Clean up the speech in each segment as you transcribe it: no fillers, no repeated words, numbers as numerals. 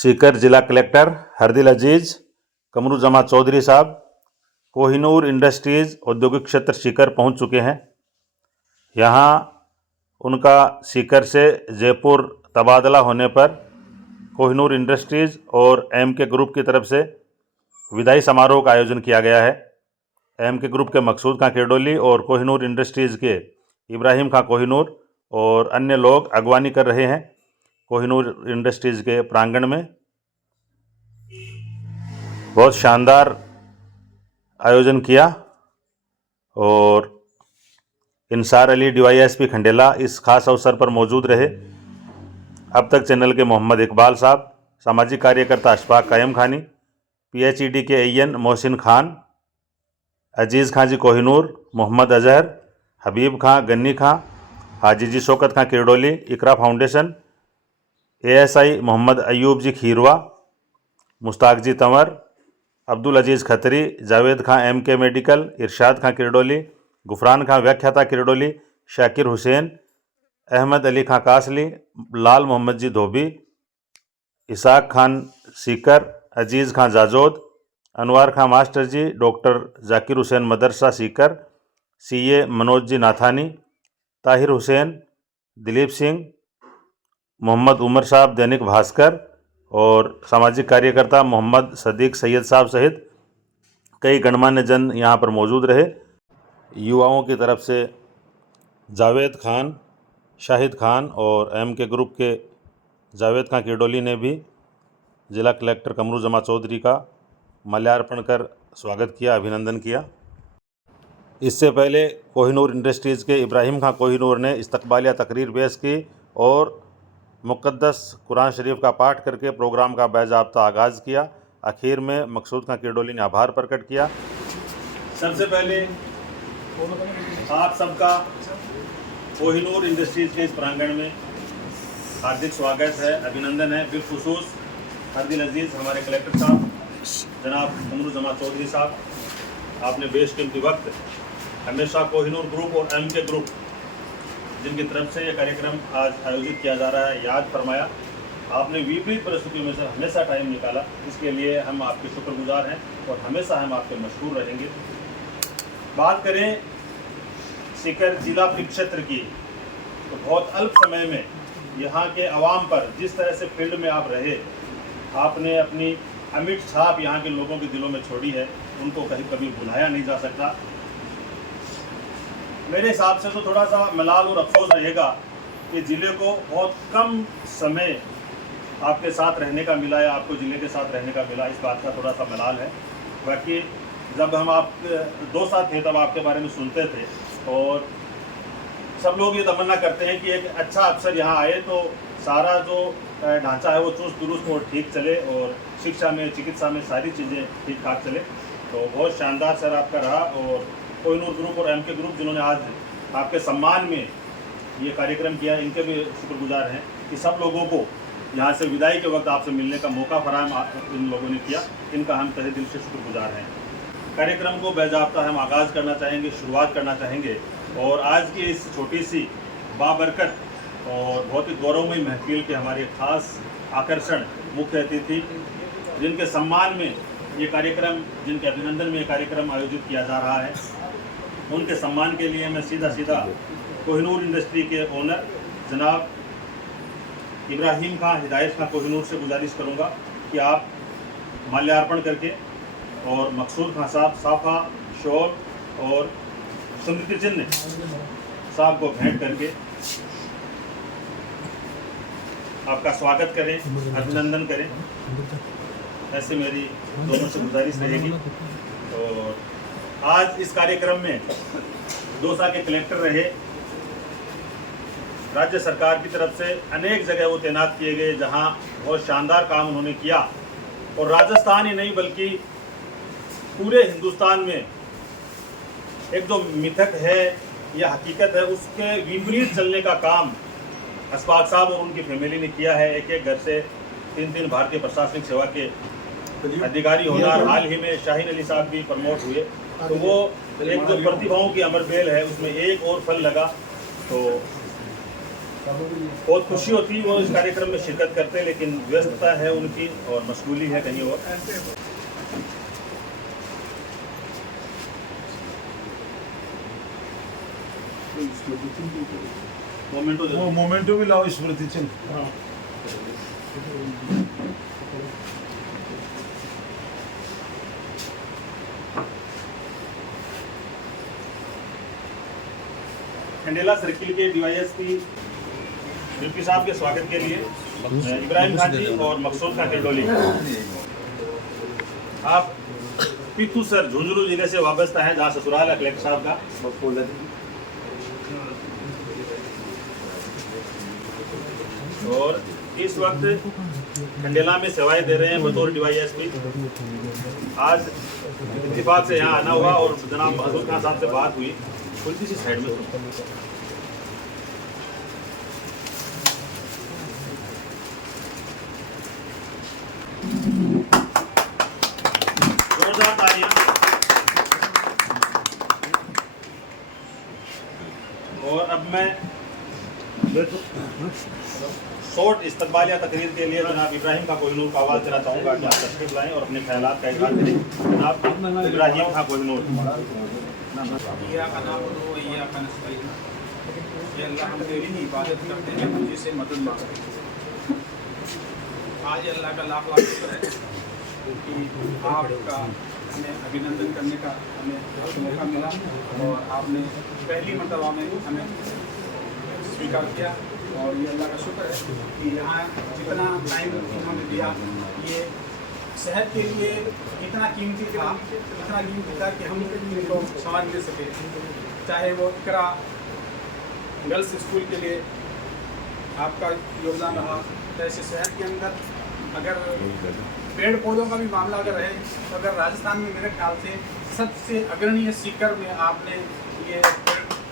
सीकर जिला कलेक्टर हरदिल अजीज कमरू जमा चौधरी साहब कोहिनूर इंडस्ट्रीज़ औद्योगिक क्षेत्र सीकर पहुंच चुके हैं। यहां उनका सीकर से जयपुर तबादला होने पर कोहिनूर इंडस्ट्रीज़ और एमके ग्रुप की तरफ से विदाई समारोह का आयोजन किया गया है। एमके ग्रुप के मकसूद खां किरडोली और कोहिनूर इंडस्ट्रीज़ के इब्राहिम खां कोहिनूर और अन्य लोग अगवानी कर रहे हैं। कोहिनूर इंडस्ट्रीज़ के प्रांगण में बहुत शानदार आयोजन किया और इंसार अली DYSP खंडेला इस खास अवसर पर मौजूद रहे। अब तक चैनल के मोहम्मद इकबाल साहब, सामाजिक कार्यकर्ता अशफाक कायम खानी, PHED के AN Mohsin Khan, Aziz Khan ji Kohinoor, Mohammad Azhar, Habib Khan Ganni Khan, Haji ji Shaukat Khan Kirdoli, Iqra foundation, ASI Mohammad Ayub ji Khirwa, Mushtaq ji Tanwar, Abdul Aziz Khatri, Javed Khan MK medical, Irshad Khan Kirdoli, Gufran Khan व्याख्याता किरडोली, शाकिर हुसैन, अहमद अली खां कासली, लाल मोहम्मद जी धोबी, इसाक खान सीकर, अजीज़ खां जाजोद, अनवार खां मास्टर जी, डॉक्टर जाकिर हुसैन मदरसा सीकर, CA मनोज जी नाथानी, ताहिर हुसैन, दिलीप सिंह, मोहम्मद उमर साहब दैनिक भास्कर और सामाजिक कार्यकर्ता मोहम्मद सदीक सैयद साहब सहित कई गणमान्य जन यहाँ पर मौजूद रहे। युवाओं की तरफ से जावेद खान, शाहिद खान और MK ग्रुप के जावेद खां किरडोली ने भी जिला कलेक्टर कमरू जमा चौधरी का माल्यार्पण कर स्वागत किया, अभिनंदन किया। इससे पहले कोहिनूर इंडस्ट्रीज़ के इब्राहिम खां कोहिनूर ने इस्तकबालिया तकरीर पेश की और मुक़द्दस कुरान शरीफ का पाठ करके प्रोग्राम का बाज़ाब्ता आगाज़ किया। आखिर में मकसूद खां किरडोली ने आभार प्रकट किया। सबसे पहले आप सबका कोहिनूर इंडस्ट्रीज़ के इस प्रांगण में हार्दिक स्वागत है, अभिनंदन है। बिलखुसूस हरदिल अजीज़ हमारे कलेक्टर साहब जनाब कमरू जमा चौधरी साहब, आपने बेशकीमती वक्त हमेशा कोहिनूर ग्रुप और MK ग्रुप जिनकी तरफ से ये कार्यक्रम आज आयोजित किया जा रहा है याद फरमाया। आपने विपरीत परिस्थितियों में से हमेशा टाइम निकाला, इसके लिए हम आपके शुक्रगुजार हैं और हमेशा हम आपके मशहूर रहेंगे। बात करें सीकर जिला परिक्षेत्र की तो बहुत अल्प समय में यहाँ के अवाम पर जिस तरह से फील्ड में आप रहे, आपने अपनी अमिट छाप यहाँ के लोगों के दिलों में छोड़ी है, उनको कभी भुलाया नहीं जा सकता। मेरे हिसाब से तो थोड़ा सा मलाल और अफसोस रहेगा कि ज़िले को बहुत कम समय आपके साथ रहने का मिला या आपको ज़िले के साथ रहने का मिला, इस बात का थोड़ा सा मलाल है। बाकी जब हम आप 2 साल थे तब आपके बारे में सुनते थे और सब लोग ये तमन्ना करते हैं कि एक अच्छा अफसर यहाँ आए तो सारा जो ढांचा है वो चुस्त दुरुस्त और ठीक चले और शिक्षा में, चिकित्सा में सारी चीज़ें ठीक ठाक चले। तो बहुत शानदार सर आपका रहा और कोहिनूर ग्रुप और MK ग्रुप जिन्होंने आज आपके सम्मान में ये कार्यक्रम किया, इनके भी शुक्रगुजार हैं कि सब लोगों को यहाँ से विदाई के वक्त आपसे मिलने का मौका फराहम इन लोगों ने किया, इनका हम तहे दिल से शुक्रगुजार हैं। कार्यक्रम को बाज़ाब्ता हम आगाज़ करना चाहेंगे, शुरुआत करना चाहेंगे और आज की इस छोटी सी बाबरकत और बहुत ही गौरवमयी महफिल के हमारे खास आकर्षण मुख्य अतिथि जिनके सम्मान में ये कार्यक्रम, जिनके अभिनंदन में ये कार्यक्रम आयोजित किया जा रहा है, उनके सम्मान के लिए मैं सीधा कोहिनूर इंडस्ट्री के ओनर जनाब इब्राहिम खां हिदायत खां कोहिनूर से गुजारिश करूंगा कि आप माल्यार्पण करके और मकसूद खां साहब साफा, शॉल और स्मृति चिन्ह साहब को भेंट करके आपका स्वागत करें, अभिनंदन करें। ऐसे मेरी दोनों से गुजारिश रहेगी। और आज इस कार्यक्रम में दौसा के कलेक्टर रहे, राज्य सरकार की तरफ से अनेक जगह वो तैनात किए गए जहां बहुत शानदार काम उन्होंने किया और राजस्थान ही नहीं बल्कि पूरे हिंदुस्तान में एक जो मिथक है या हकीकत है उसके विपरीत चलने का काम अशफाक साहब और उनकी फैमिली ने किया है। एक घर से 3 भारतीय प्रशासनिक सेवा के अधिकारी होना, हाल ही में शाहीन अली साहब भी प्रमोट हुए, तो वो एक जो प्रतिभाओं की अमर बेल है उसमें एक और फल लगा। तो बहुत खुशी होती है वो इस कार्यक्रम में शिरकत करते, लेकिन व्यस्तता है उनकी और मशगूली है कहीं और। मोमेंटो भी लाओ स्मृति चल। खंडेला सर्किल के डीवाईएसपी डिप्टी साहब के स्वागत के लिए इब्राहिम खान जी और मकसूद खान टिंडोली, आप पिथू सर झुंझुनू जिले से वाबस्ता है, जहाँ ससुराल है कलेक्टर साहब का। और इस वक्त खंडेला में सेवाएं दे रहे हैं बतौर डीवाईएसपी। आज इत्तेफाक से यहाँ आना हुआ और जनाब मकसूद खान साहब से बात हुई। उल्टी सी साइड में जोरदार तालियां। और अब मैं शॉर्ट इस्तकबालिया तकरीर के लिए जनाब इब्राहिम खां कोहिनूर का आवाज़ देना चाहूँगा कि आप तशरीफ लाएँ और अपने ख्यालात का इजहार करें। जनाब इब्राहिम खां कोहिनूर। अल्लाह हम तेरी ही इबादत करते हैं, तुझे से मदद मांगते हैं। आज अल्लाह का लाख लाख शुक्र है कि आपका हमें अभिनंदन करने का हमें मौका मिला और आपने पहली मरतबा में हमें स्वीकार किया। और ये अल्लाह का शुक्र है कि यहाँ जितना टाइम उन्होंने दिया, ये सेहत के लिए इतना कीमती था कि हम इनको समझ ले सके। चाहे वो इकरा गर्ल्स स्कूल के लिए आपका योगदान रहा, जैसे शहर के अंदर अगर पेड़ पौधों का भी मामला अगर रहे तो अगर राजस्थान में मेरे ख्याल से सबसे अग्रणीय सीकर में आपने ये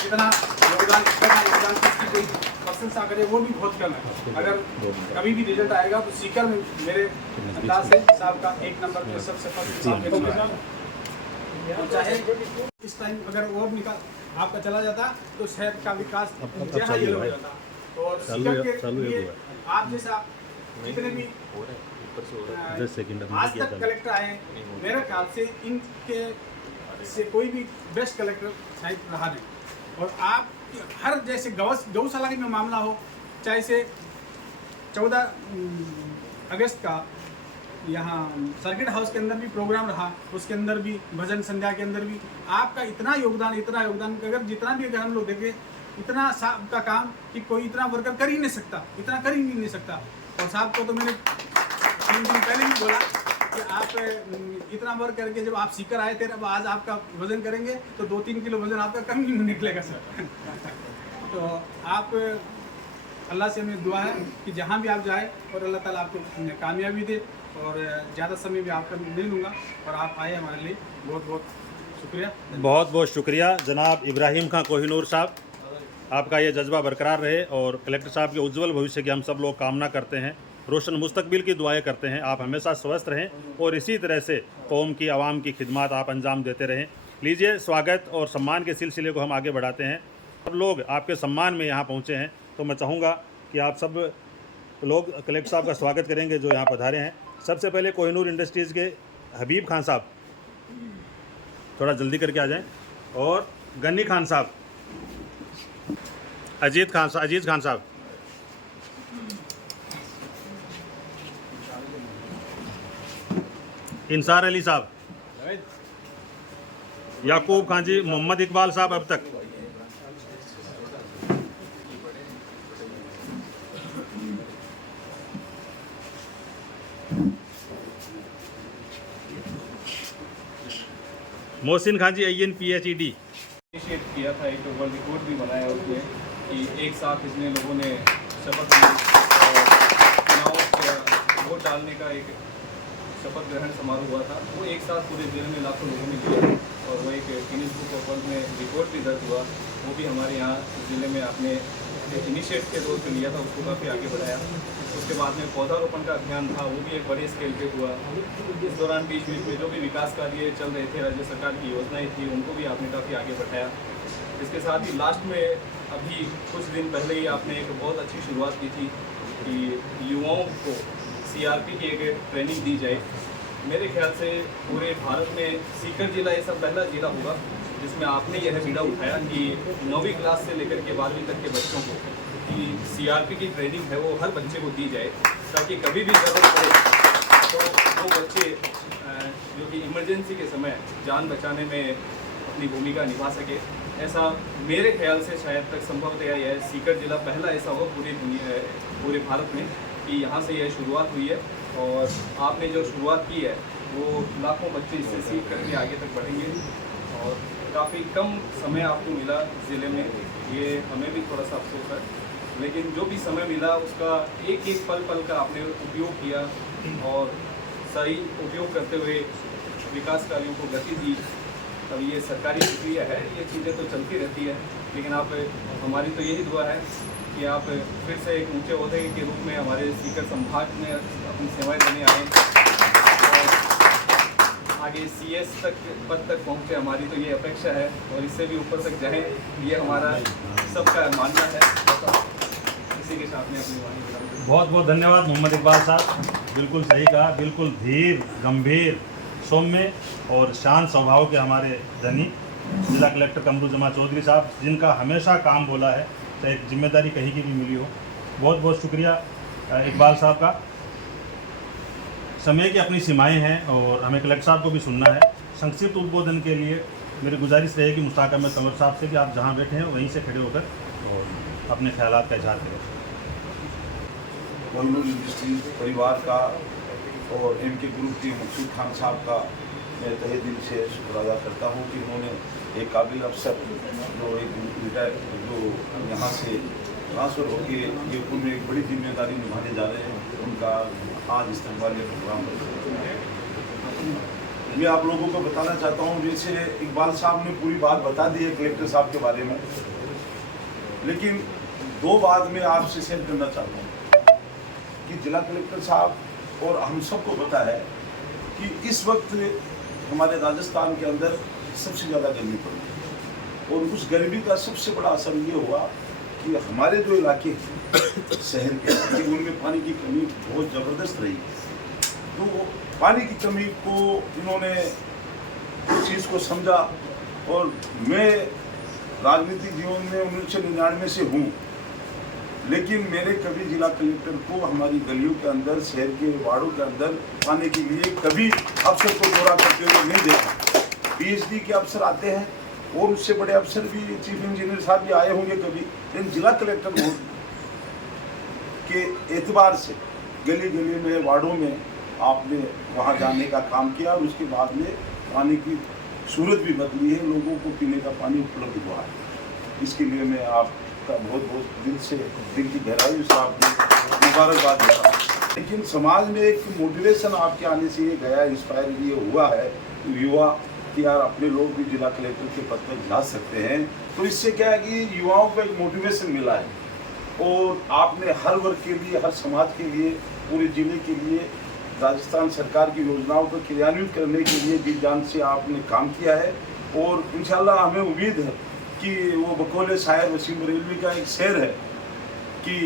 जितना योगदान किसकी कोई प्रशंसा करे वो भी बहुत कम है। अगर कभी भी रिजल्ट आएगा तो सीकर में मेरे अंदाज से साहब का 1 नंबर पर सबसे फर्स्ट। चाहे इस टाइम अगर और निकाल आपका चला जाता तो शहर का विकास जहाँ ये हो जाता। और सीकर के लिए आप जैसा जितने भी आज तक कलेक्टर आए, मेरे ख्याल से इनके से कोई भी बेस्ट कलेक्टर शायद रहा नहीं। और आप हर जैसे गौशाला में मामला हो, चाहे से 14 अगस्त का यहाँ सर्किट हाउस के अंदर भी प्रोग्राम रहा, उसके अंदर भी भजन संध्या के अंदर भी आपका इतना योगदान अगर जितना भी अगर हम लोग देखें इतना साहब का काम कि कोई इतना वर्कर कर ही नहीं सकता। और साहब को तो मैंने 3 दिन पहले भी बोला कि आप इतना वर्क करके जब आप सीकर आए थे, अब आज आपका वजन करेंगे तो 2-3 किलो वजन आपका कम ही निकलेगा सर। तो आप अल्लाह से हमें दुआ है कि जहाँ भी आप जाए और अल्लाह ताला आपको कामयाबी दे और ज़्यादा समय भी आपका नहीं लूँगा। और आप आए हमारे लिए बहुत बहुत शुक्रिया। बहुत बहुत शुक्रिया जनाब इब्राहिम खां कोहिनूर साहब। आपका ये जज्बा बरकरार रहे और कलेक्टर साहब के उज्ज्वल भविष्य की हम सब लोग कामना करते हैं, रोशन मुस्तकबिल की दुआएं करते हैं। आप हमेशा स्वस्थ रहें और इसी तरह से कौम की आवाम की खिदमत आप अंजाम देते रहें। लीजिए स्वागत और सम्मान के सिलसिले को हम आगे बढ़ाते हैं। सब लोग आपके सम्मान में यहाँ पहुँचे हैं, तो मैं चाहूँगा कि आप सब लोग कलेक्टर साहब का स्वागत करेंगे जो यहाँ पधारे हैं। सबसे पहले कोहिनूर इंडस्ट्रीज़ के हबीब खान साहब थोड़ा जल्दी करके आ जाएं, और गन्नी खान साहब, अजीज़ खान साहब, इंसार अली साहब, याकूब खान जी, मोहम्मद इकबाल साहब अब तक, मोहसिन खान जी IN PhD। इनिशिएट किया था, एक वर्ल्ड रिकॉर्ड भी बनाया उसमें कि एक साथ इतने लोगों ने शपथ ली और चुनाव वोट डालने का एक शपथ ग्रहण समारोह हुआ था। वो एक साथ पूरे जिले में लाखों लोगों ने किया और वो एक गिनीज बुक ऑफ वर्ल्ड में रिकॉर्ड भी दर्ज हुआ। वो भी हमारे यहाँ ज़िले में आपने इनिशिएट के तौर पर लिया था, उसको काफ़ी आगे बढ़ाया। उसके बाद में पौधारोपण का अभियान था, वो भी एक बड़े स्केल पे हुआ। इस दौरान बीच में जो भी विकास कार्य चल रहे थे, राज्य सरकार की योजनाएं थी, उनको भी आपने काफ़ी आगे बढ़ाया। इसके साथ ही लास्ट में अभी कुछ दिन पहले ही आपने एक बहुत अच्छी शुरुआत की थी कि युवाओं को CRP की एक ट्रेनिंग दी जाए। मेरे ख्याल से पूरे भारत में सीकर जिला ऐसा पहला जिला होगा जिसमें आपने यह बीड़ा उठाया कि 9वीं क्लास से लेकर के 12वीं तक के बच्चों को कि CRP की ट्रेनिंग है वो हर बच्चे को दी जाए, ताकि कभी भी ज़रूरत पड़े तो वो बच्चे जो कि इमरजेंसी के समय जान बचाने में अपनी भूमिका निभा सके। ऐसा मेरे ख्याल से शायद तक संभवतः यह सीकर जिला पहला ऐसा हो पूरे भारत में कि यहाँ से यह शुरुआत हुई है, और आपने जो शुरुआत की है वो लाखों बच्चे इससे सीख करके आगे तक बढ़ेंगे। और काफ़ी कम समय आपको मिला ज़िले में, ये हमें भी थोड़ा सा अफसोस है, लेकिन जो भी समय मिला उसका एक एक पल का आपने उपयोग किया और सही उपयोग करते हुए विकास कार्यों को गति दी। अब ये सरकारी प्रक्रिया है, ये चीज़ें तो चलती रहती है, लेकिन आप हमारी तो यही दुआ है कि आप फिर से एक ऊंचे ओहदे के रूप में हमारे सीकर संभाग में अपनी सेवाएं देने आए और आगे CS तक पद तक पहुँचे, हमारी तो ये अपेक्षा है, और इससे भी ऊपर तक जाएं, ये हमारा सबका मानना है। इसी के साथ में अपनी वाणी विराम देता हूं। बहुत बहुत धन्यवाद मोहम्मद इकबाल साहब, बिल्कुल सही कहा, बिल्कुल धीर गंभीर सौम्य और शांत स्वभाव के हमारे धनी जिला कलेक्टर कमरू जमा चौधरी साहब, जिनका हमेशा काम बोला है, चाहे जिम्मेदारी कहीं की भी मिली हो। बहुत बहुत शुक्रिया इकबाल साहब का। समय की अपनी सीमाएं हैं और हमें कलेक्टर साहब को भी सुनना है। संक्षिप्त उद्बोधन के लिए मेरी गुजारिश रहेगी मुश्ताक अहमद कंवर साहब से कि आप जहां बैठे हैं वहीं से खड़े होकर और अपने ख्यालात का इजहार करें। कोहिनूर इंडस्ट्रीज परिवार का और MK ग्रुप के मकसूद खान साहब का मैं तहे दिल से शुक्र अदा करता हूँ कि उन्होंने एक काबिल अफसर जो यहाँ से ट्रांसफ़र होकर ये उनमें एक बड़ी जिम्मेदारी निभाने जा रहे हैं, उनका आज इस्तेमाल प्रोग्राम मैं आप लोगों को बताना चाहता हूँ। जैसे इकबाल साहब ने पूरी बात बता दी है कलेक्टर साहब के बारे में, लेकिन दो बात मैं आपसे शेयर करना चाहता हूँ कि जिला कलेक्टर साहब और हम सबको पता है कि इस वक्त हमारे राजस्थान के अंदर सबसे ज़्यादा गर्मी पड़ी है, और उस गर्मी का सबसे बड़ा असर ये हुआ कि हमारे जो इलाके शहर के उनमें पानी की कमी बहुत ज़बरदस्त रही। तो पानी की कमी को इन्होंने उस चीज़ को समझा, और मैं राजनीतिक जीवन में 1999 से हूँ, लेकिन मेरे कभी जिला कलेक्टर को हमारी गलियों के अंदर, शहर के वार्डों के अंदर आने के लिए कभी अफसर को दौरा करते हुए नहीं देखा। PhD के अफसर आते हैं और उससे बड़े अफसर भी, चीफ इंजीनियर साहब भी आए होंगे कभी, लेकिन जिला कलेक्टर के एतबार से गली गली में, वार्डों में आपने वहाँ जाने का काम किया, और उसके बाद में पानी की सूरत भी बदली है, लोगों को पीने का पानी उपलब्ध हुआ है। इसके लिए मैं आपका बहुत बहुत दिल की गहराई से आपको मुबारकबाद देता हूँ। लेकिन समाज में एक मोटिवेशन आपके आने से ये गया, इंस्पायर ये हुआ है युवा कि यार अपने लोग भी जिला कलेक्टर के पद पर जा सकते हैं। तो इससे क्या है कि युवाओं को एक मोटिवेशन मिला है, और आपने हर वर्ग के लिए, हर समाज के लिए, पूरे जिले के लिए राजस्थान सरकार की योजनाओं को क्रियान्वित करने के लिए जी जान से आपने काम किया है। और इंशाल्लाह हमें उम्मीद है कि वो बकौले शायर वसीम बरेलवी का एक शेर है कि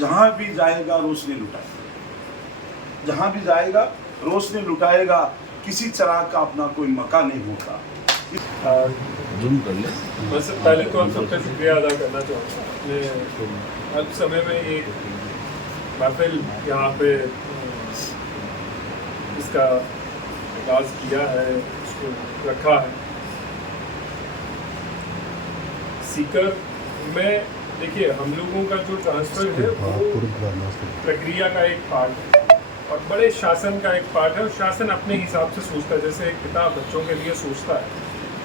जहाँ भी जाएगा रोशनी लुटाएगा, जहाँ भी जाएगा रोशनी लुटाएगा, किसी तरह का अपना कोई मका नहीं होता। बस पहले तो आप सबका शुक्रिया अदा करना चाहूँगा। अपने अल्प समय में ये महफिल यहाँ पे इसका आगाज किया है, इसको रखा है। सीकर में देखिए, हम लोगों का जो ट्रांसफ़र है वो प्रक्रिया का एक पार्ट है और बड़े शासन का एक पार्ट है, और शासन अपने हिसाब से सोचता है। जैसे एक पिता बच्चों के लिए सोचता है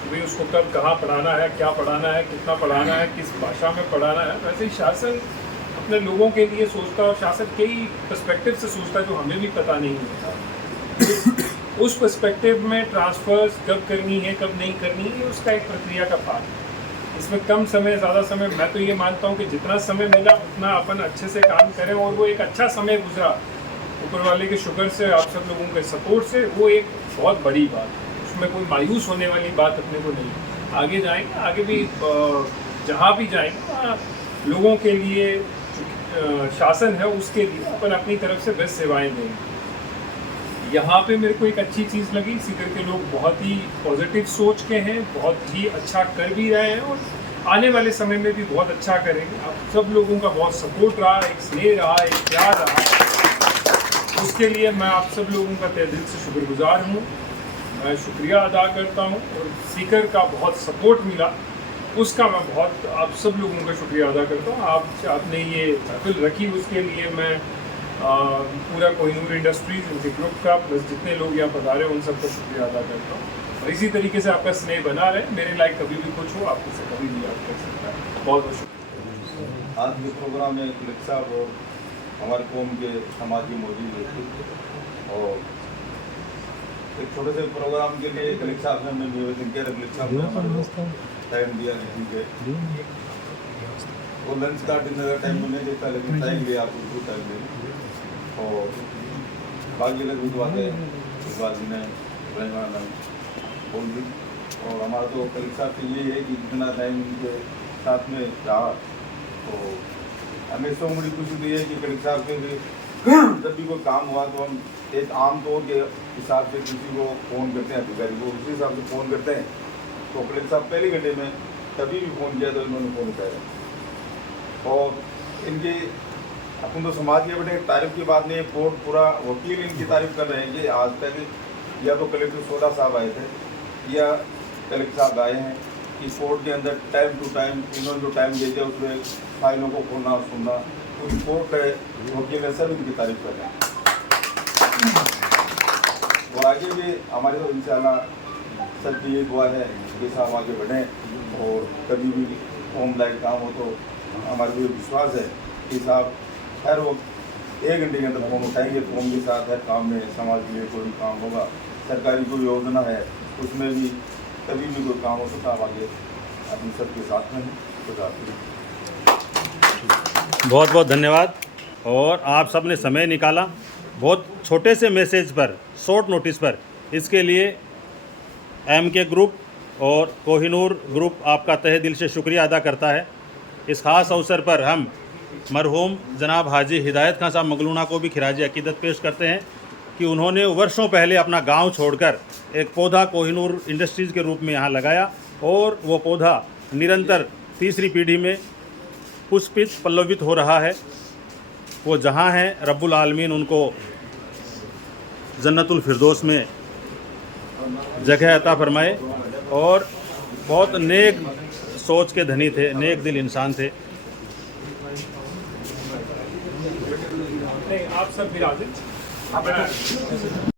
कि भाई उसको कब कहाँ पढ़ाना है, क्या पढ़ाना है, कितना पढ़ाना है, किस भाषा में पढ़ाना है, वैसे ही शासन अपने लोगों के लिए सोचता है, और शासन कई पर्सपेक्टिव से सोचता है जो हमें भी पता नहीं होता। उस पर्सपेक्टिव में ट्रांसफ़र्स कब करनी है, कब नहीं करनी है, उसका एक प्रक्रिया का पार्ट है। इसमें कम समय, ज़्यादा समय, मैं तो ये मानता हूँ कि जितना समय मिला उतना अपन अच्छे से काम करें, और वो एक अच्छा समय गुजरा ऊपर वाले के शुक्र से, आप सब लोगों के सपोर्ट से, वो एक बहुत बड़ी बात है। उसमें कोई मायूस होने वाली बात अपने को नहीं है। आगे जाएंगे, आगे भी जहाँ भी जाएंगे वहाँ लोगों के लिए शासन है उसके लिए अपन अपनी तरफ से बेस्ट सेवाएं देंगे। यहाँ पे मेरे को एक अच्छी चीज़ लगी, सीकर के लोग बहुत ही पॉजिटिव सोच के हैं, बहुत ही अच्छा कर भी रहे हैं और आने वाले समय में भी बहुत अच्छा करेंगे। आप सब लोगों का बहुत सपोर्ट रहा, एक स्नेह रहा, एक प्यार रहा, उसके लिए मैं आप सब लोगों का तहे दिल से शुक्रगुजार हूँ। मैं शुक्रिया अदा करता हूँ और सीकर का बहुत सपोर्ट मिला उसका मैं बहुत आप सब लोगों का शुक्रिया अदा करता हूँ। आपने ये महफिल रखी उसके लिए मैं पूरा कोहिनूर इंडस्ट्रीज उनके ग्रुप का प्लस जितने लोग यहाँ पधारे उन सबका शुक्रिया अदा करता हूँ और इसी तरीके से आपका स्नेह बना रहे। मेरे लायक कभी भी कुछ हो आप मुझसे कभी भी याद कर सकता है। बहुत बहुत शुक्रिया। आज के प्रोग्राम में कलेक्टर साहब और हमारे कौम के समाजी मौजूद थे और एक छोटे से प्रोग्राम के लिए कलेक्टर साहब ने हमें निवेदन किया। कलेक्टर साहब ने हमारे टाइम दिया नहीं के वो लंच का डिनर का टाइम नहीं देता, लेकिन टाइम दिया आप उनको टाइम दे और बाकी लोग भी बातें इस बात ने बोल दी। और हमारा तो कलेक्टर साहब से ये है कि जितना टाइम उनके साथ में रहा तो हमें तो बड़ी खुशी दी है कि कलेक्टर साहब के जब भी कोई काम हुआ तो हम एक आम तौर के हिसाब से किसी को फ़ोन करते हैं, अधिकारी को उसी हिसाब से फ़ोन करते हैं। तो कलेक्टर साहब पहले घंटे में कभी भी फ़ोन किया तो इन्होंने फ़ोन उठाया और इनकी अपन तो समाज के बड़े तारीफ की बात नहीं है, कोर्ट पूरा वकील इनकी तारीफ कर रहे हैं कि आज तक या तो कलेक्टर सोडा साहब आए थे या कलेक्टर साहब आए हैं कि कोर्ट के अंदर टाइम टू टाइम इन्होंने जो टाइम देते हैं उसमें फाइलों को खोलना सुनना उस कोर्ट के वकील है सब इनकी तारीफ कर रहे हैं। और आगे भी हमारे तो इंशाल्लाह सबकी ये दुआ है कि साहब आगे बढ़ें और कभी भी होम लाइक काम हो तो हमारे को विश्वास है कि साहब हर वक्त 1 घंटे के अंदर फ़ोन उठाएंगे। फ़ोन के साथ हर काम में समाज के लिए कोई भी काम होगा, सरकारी कोई योजना है उसमें भी कभी भी कोई काम हो तो साहब आगे अपनी सबके साथ में हैं। बहुत बहुत धन्यवाद। और आप सब ने समय निकाला बहुत छोटे से मैसेज पर, शॉर्ट नोटिस पर, इसके लिए MK ग्रुप और कोहिनूर ग्रुप आपका तहे दिल से शुक्रिया अदा करता है। इस ख़ास अवसर पर हम मरहूम जनाब हाजी हिदायत खान साहब मगलूना को भी खिराज अकीदत पेश करते हैं कि उन्होंने वर्षों पहले अपना गांव छोड़कर एक पौधा कोहिनूर इंडस्ट्रीज़ के रूप में यहाँ लगाया और वो पौधा निरंतर तीसरी पीढ़ी में पुष्पित पल्लवित हो रहा है। वो जहाँ हैं रब्बुल आलमीन उनको जन्नतुल फिरदौस में जगह अता फरमाए। और बहुत नेक सोच के धनी थे, नेक दिल इंसान थे। नहीं आप सब विराजित